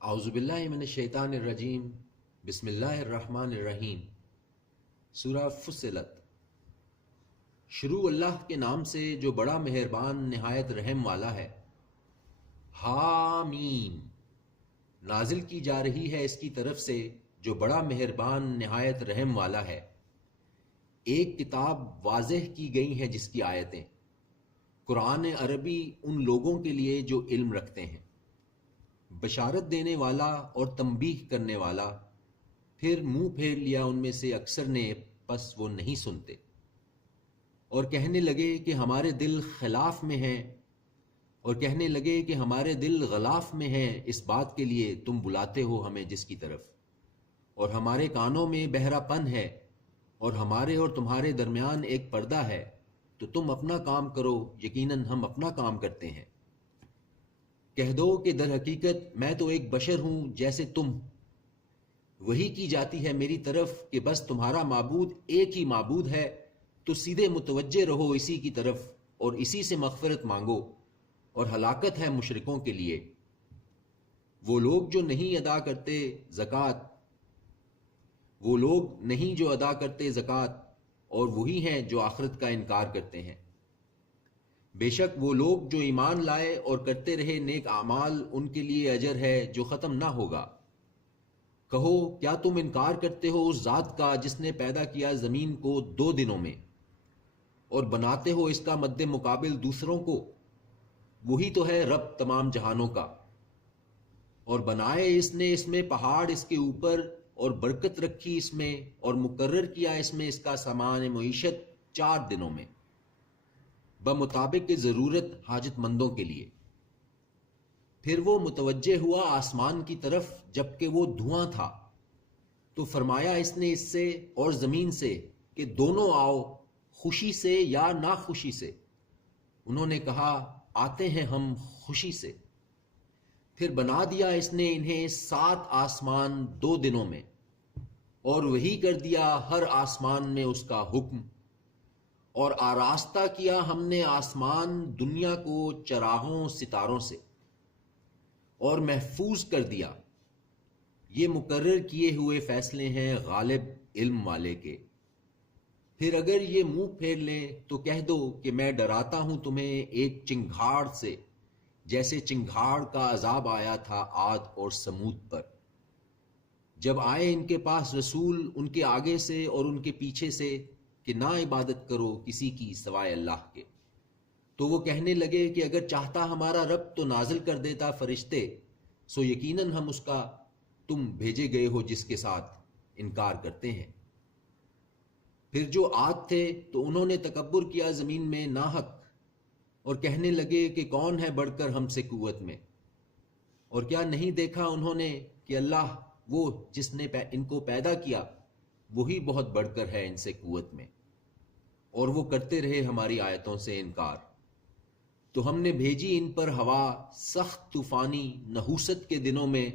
اعوذ باللہ من الشیطان الرجیم، بسم اللہ الرحمن الرحیم۔ سورہ فصلت۔ شروع اللہ کے نام سے جو بڑا مہربان نہایت رحم والا ہے۔ حامیم، نازل کی جا رہی ہے اس کی طرف سے جو بڑا مہربان نہایت رحم والا ہے۔ ایک کتاب واضح کی گئی ہیں جس کی آیتیں، قرآن عربی ان لوگوں کے لیے جو علم رکھتے ہیں، بشارت دینے والا اور تنبیہ کرنے والا۔ پھر منہ پھیر لیا ان میں سے اکثر نے، پس وہ نہیں سنتے، اور کہنے لگے کہ ہمارے دل خلاف میں ہیں، اور کہنے لگے کہ ہمارے دل غلاف میں ہیں اس بات کے لیے تم بلاتے ہو ہمیں جس کی طرف، اور ہمارے کانوں میں بہرا پن ہے، اور ہمارے اور تمہارے درمیان ایک پردہ ہے، تو تم اپنا کام کرو، یقیناً ہم اپنا کام کرتے ہیں۔ کہہ دو کہ در حقیقت میں تو ایک بشر ہوں جیسے تم، وہی کی جاتی ہے میری طرف کہ بس تمہارا معبود ایک ہی معبود ہے، تو سیدھے متوجہ رہو اسی کی طرف اور اسی سے مغفرت مانگو، اور ہلاکت ہے مشرکوں کے لیے۔ وہ لوگ جو نہیں ادا کرتے زکوٰۃ، وہ لوگ نہیں جو ادا کرتے زکوٰۃ، اور وہی ہیں جو آخرت کا انکار کرتے ہیں۔ بے شک وہ لوگ جو ایمان لائے اور کرتے رہے نیک اعمال، ان کے لیے اجر ہے جو ختم نہ ہوگا۔ کہو کیا تم انکار کرتے ہو اس ذات کا جس نے پیدا کیا زمین کو 2 دنوں میں، اور بناتے ہو اس کا مد مقابل دوسروں کو؟ وہی تو ہے رب تمام جہانوں کا۔ اور بنائے اس نے اس میں پہاڑ اس کے اوپر، اور برکت رکھی اس میں، اور مقرر کیا اس میں اس کا سامان معیشت 4 دنوں میں، بمطابق ضرورت حاجت مندوں کے لیے۔ پھر وہ متوجہ ہوا آسمان کی طرف جبکہ وہ دھواں تھا، تو فرمایا اس نے اس سے اور زمین سے کہ دونوں آؤ، خوشی سے یا ناخوشی سے۔ انہوں نے کہا آتے ہیں ہم خوشی سے۔ پھر بنا دیا اس نے انہیں 7 آسمان 2 دنوں میں، اور وہی کر دیا ہر آسمان میں اس کا حکم، اور آراستہ کیا ہم نے آسمان دنیا کو چراغوں ستاروں سے، اور محفوظ کر دیا۔ یہ مقرر کیے ہوئے فیصلے ہیں غالب علم والے کے۔ پھر اگر یہ منہ پھیر لیں تو کہہ دو کہ میں ڈراتا ہوں تمہیں ایک چنگھاڑ سے، جیسے چنگھاڑ کا عذاب آیا تھا عاد اور سمود پر، جب آئے ان کے پاس رسول ان کے آگے سے اور ان کے پیچھے سے کہ نہ عبادت کرو کسی کی سوائے اللہ کے۔ تو وہ کہنے لگے کہ اگر چاہتا ہمارا رب تو نازل کر دیتا فرشتے، سو یقیناً ہم اس کا تم بھیجے گئے ہو جس کے ساتھ انکار کرتے ہیں۔ پھر جو عاد تھے تو انہوں نے تکبر کیا زمین میں ناحق، اور کہنے لگے کہ کون ہے بڑھ کر ہم سے قوت میں؟ اور کیا نہیں دیکھا انہوں نے کہ اللہ وہ جس نے ان کو پیدا کیا وہی بہت بڑھ کر ہے ان سے قوت میں؟ اور وہ کرتے رہے ہماری آیتوں سے انکار۔ تو ہم نے بھیجی ان پر ہوا سخت طوفانی نحوست کے دنوں میں،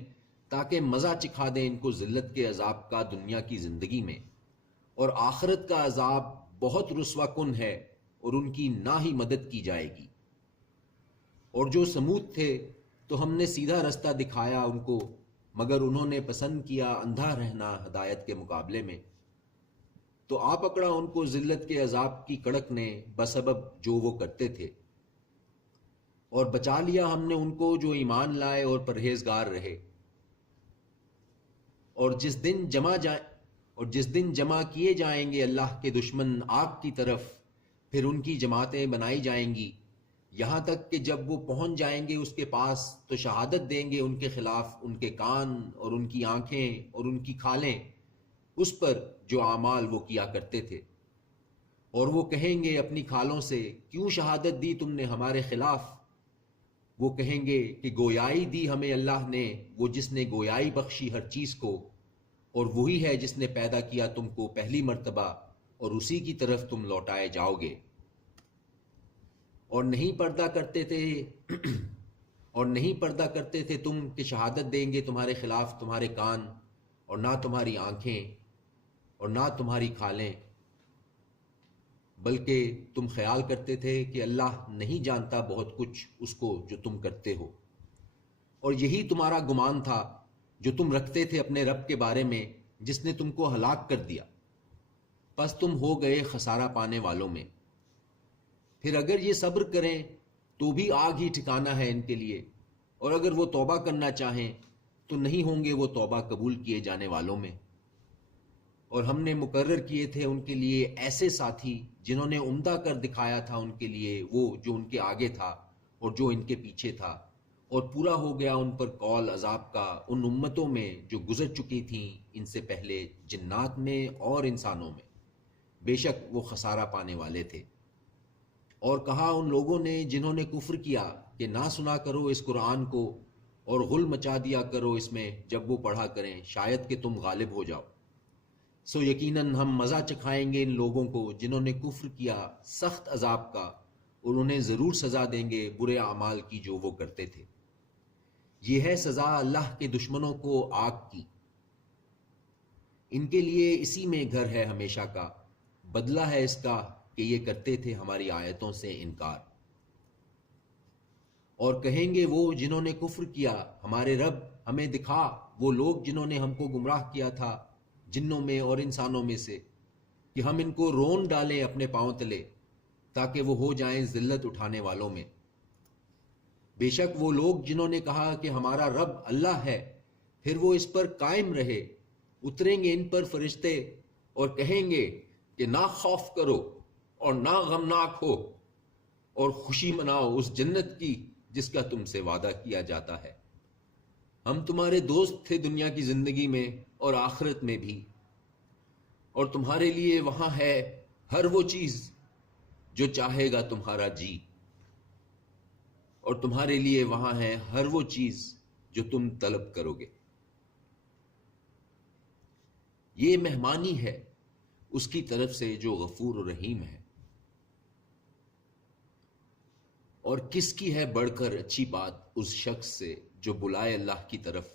تاکہ مزہ چکھا دیں ان کو ذلت کے عذاب کا دنیا کی زندگی میں، اور آخرت کا عذاب بہت رسوا کن ہے اور ان کی نہ ہی مدد کی جائے گی۔ اور جو سمود تھے تو ہم نے سیدھا رستہ دکھایا ان کو، مگر انہوں نے پسند کیا اندھا رہنا ہدایت کے مقابلے میں، تو آ پکڑا ان کو ذلت کے عذاب کی کڑک نے بسبب جو وہ کرتے تھے۔ اور بچا لیا ہم نے ان کو جو ایمان لائے اور پرہیزگار رہے۔ اور جس دن جمع کیے جائیں گے اللہ کے دشمن آگ کی طرف، پھر ان کی جماعتیں بنائی جائیں گی، یہاں تک کہ جب وہ پہنچ جائیں گے اس کے پاس تو شہادت دیں گے ان کے خلاف ان کے کان اور ان کی آنکھیں اور ان کی کھالیں اس پر جو اعمال وہ کیا کرتے تھے۔ اور وہ کہیں گے اپنی کھالوں سے کیوں شہادت دی تم نے ہمارے خلاف؟ وہ کہیں گے کہ گویائی دی ہمیں اللہ نے، وہ جس نے گویائی بخشی ہر چیز کو، اور وہی ہے جس نے پیدا کیا تم کو پہلی مرتبہ، اور اسی کی طرف تم لوٹائے جاؤ گے۔ اور نہیں پردہ کرتے تھے تم کہ شہادت دیں گے تمہارے خلاف تمہارے کان، اور نہ تمہاری آنکھیں اور نہ تمہاری کھالیں، بلکہ تم خیال کرتے تھے کہ اللہ نہیں جانتا بہت کچھ اس کو جو تم کرتے ہو۔ اور یہی تمہارا گمان تھا جو تم رکھتے تھے اپنے رب کے بارے میں، جس نے تم کو ہلاک کر دیا، پس تم ہو گئے خسارہ پانے والوں میں۔ پھر اگر یہ صبر کریں تو بھی آگ ہی ٹھکانہ ہے ان کے لیے، اور اگر وہ توبہ کرنا چاہیں تو نہیں ہوں گے وہ توبہ قبول کیے جانے والوں میں۔ اور ہم نے مقرر کیے تھے ان کے لیے ایسے ساتھی جنہوں نے عمدہ کر دکھایا تھا ان کے لیے وہ جو ان کے آگے تھا اور جو ان کے پیچھے تھا، اور پورا ہو گیا ان پر قول عذاب کا ان امتوں میں جو گزر چکی تھیں ان سے پہلے، جنات میں اور انسانوں میں، بے شک وہ خسارہ پانے والے تھے۔ اور کہا ان لوگوں نے جنہوں نے کفر کیا کہ نہ سنا کرو اس قرآن کو اور غل مچا دیا کرو اس میں جب وہ پڑھا کریں، شاید کہ تم غالب ہو جاؤ۔ سو یقیناً ہم مزہ چکھائیں گے ان لوگوں کو جنہوں نے کفر کیا سخت عذاب کا، اور انہیں ضرور سزا دیں گے برے اعمال کی جو وہ کرتے تھے۔ یہ ہے سزا اللہ کے دشمنوں کو آگ کی، ان کے لیے اسی میں گھر ہے ہمیشہ کا، بدلہ ہے اس کا کہ یہ کرتے تھے ہماری آیتوں سے انکار۔ اور کہیں گے وہ جنہوں نے کفر کیا، ہمارے رب ہمیں دکھا وہ لوگ جنہوں نے ہم کو گمراہ کیا تھا جنوں میں اور انسانوں میں سے، کہ ہم ان کو رون ڈالیں اپنے پاؤں تلے تاکہ وہ ہو جائیں ذلت اٹھانے والوں میں۔ بے شک وہ لوگ جنہوں نے کہا کہ ہمارا رب اللہ ہے، پھر وہ اس پر قائم رہے، اتریں گے ان پر فرشتے اور کہیں گے کہ نہ خوف کرو اور نہ غمناک ہو، اور خوشی مناؤ اس جنت کی جس کا تم سے وعدہ کیا جاتا ہے۔ ہم تمہارے دوست تھے دنیا کی زندگی میں اور آخرت میں بھی، اور تمہارے لیے وہاں ہے ہر وہ چیز جو چاہے گا تمہارا جی، اور تمہارے لیے وہاں ہے ہر وہ چیز جو تم طلب کرو گے۔ یہ مہمانی ہے اس کی طرف سے جو غفور و رحیم ہے۔ اور کس کی ہے بڑھ کر اچھی بات اس شخص سے جو بلائے اللہ کی طرف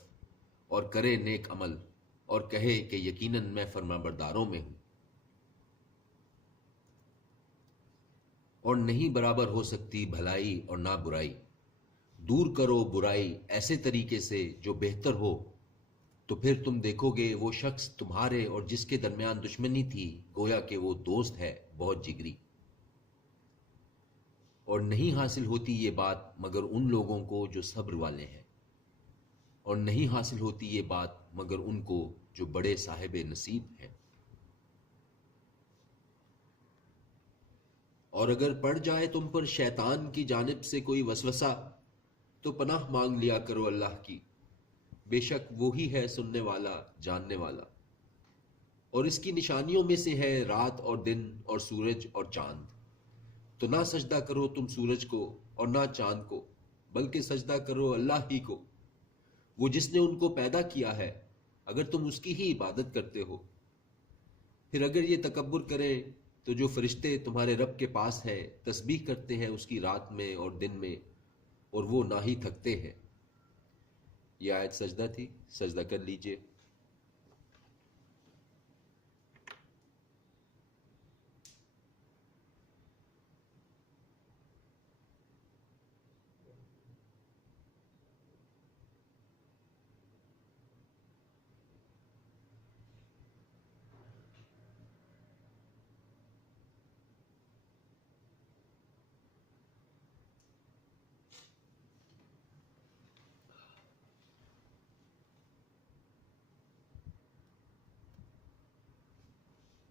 اور کرے نیک عمل اور کہے کہ یقیناً میں فرما برداروں میں ہوں۔ اور نہیں برابر ہو سکتی بھلائی اور نہ برائی، دور کرو برائی ایسے طریقے سے جو بہتر ہو، تو پھر تم دیکھو گے وہ شخص تمہارے اور جس کے درمیان دشمنی تھی گویا کہ وہ دوست ہے بہت جگری۔ اور نہیں حاصل ہوتی یہ بات مگر ان لوگوں کو جو صبر والے ہیں، اور نہیں حاصل ہوتی یہ بات مگر ان کو جو بڑے صاحب نصیب ہیں۔ اور اگر پڑ جائے تم پر شیطان کی جانب سے کوئی وسوسہ تو پناہ مانگ لیا کرو اللہ کی، بے شک وہی ہے سننے والا جاننے والا۔ اور اس کی نشانیوں میں سے ہے رات اور دن اور سورج اور چاند، تو نہ سجدہ کرو تم سورج کو اور نہ چاند کو، بلکہ سجدہ کرو اللہ ہی کو، وہ جس نے ان کو پیدا کیا ہے، اگر تم اس کی ہی عبادت کرتے ہو۔ پھر اگر یہ تکبر کریں تو جو فرشتے تمہارے رب کے پاس ہیں تسبیح کرتے ہیں اس کی رات میں اور دن میں، اور وہ نہ ہی تھکتے ہیں۔ یہ آیت سجدہ تھی، سجدہ کر لیجئے۔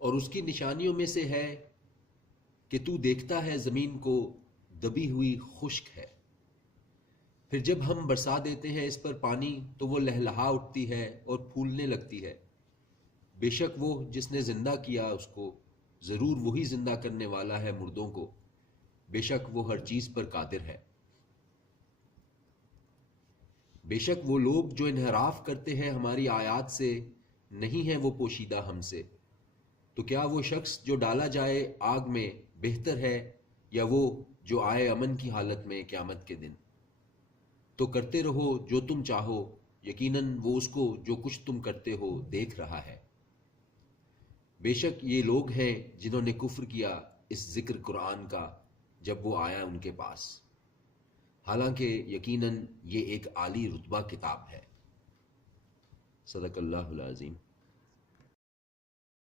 اور اس کی نشانیوں میں سے ہے کہ تو دیکھتا ہے زمین کو دبی ہوئی خشک ہے، پھر جب ہم برسا دیتے ہیں اس پر پانی تو وہ لہلہا اٹھتی ہے اور پھولنے لگتی ہے۔ بے شک وہ جس نے زندہ کیا اس کو، ضرور وہی زندہ کرنے والا ہے مردوں کو، بے شک وہ ہر چیز پر قادر ہے۔ بے شک وہ لوگ جو انحراف کرتے ہیں ہماری آیات سے، نہیں ہیں وہ پوشیدہ ہم سے۔ تو کیا وہ شخص جو ڈالا جائے آگ میں بہتر ہے یا وہ جو آئے امن کی حالت میں قیامت کے دن؟ تو کرتے رہو جو تم چاہو، یقیناً وہ اس کو جو کچھ تم کرتے ہو دیکھ رہا ہے۔ بے شک یہ لوگ ہیں جنہوں نے کفر کیا اس ذکر قرآن کا جب وہ آیا ان کے پاس، حالانکہ یقیناً یہ ایک عالی رتبہ کتاب ہے۔ صدق اللہ العظیم۔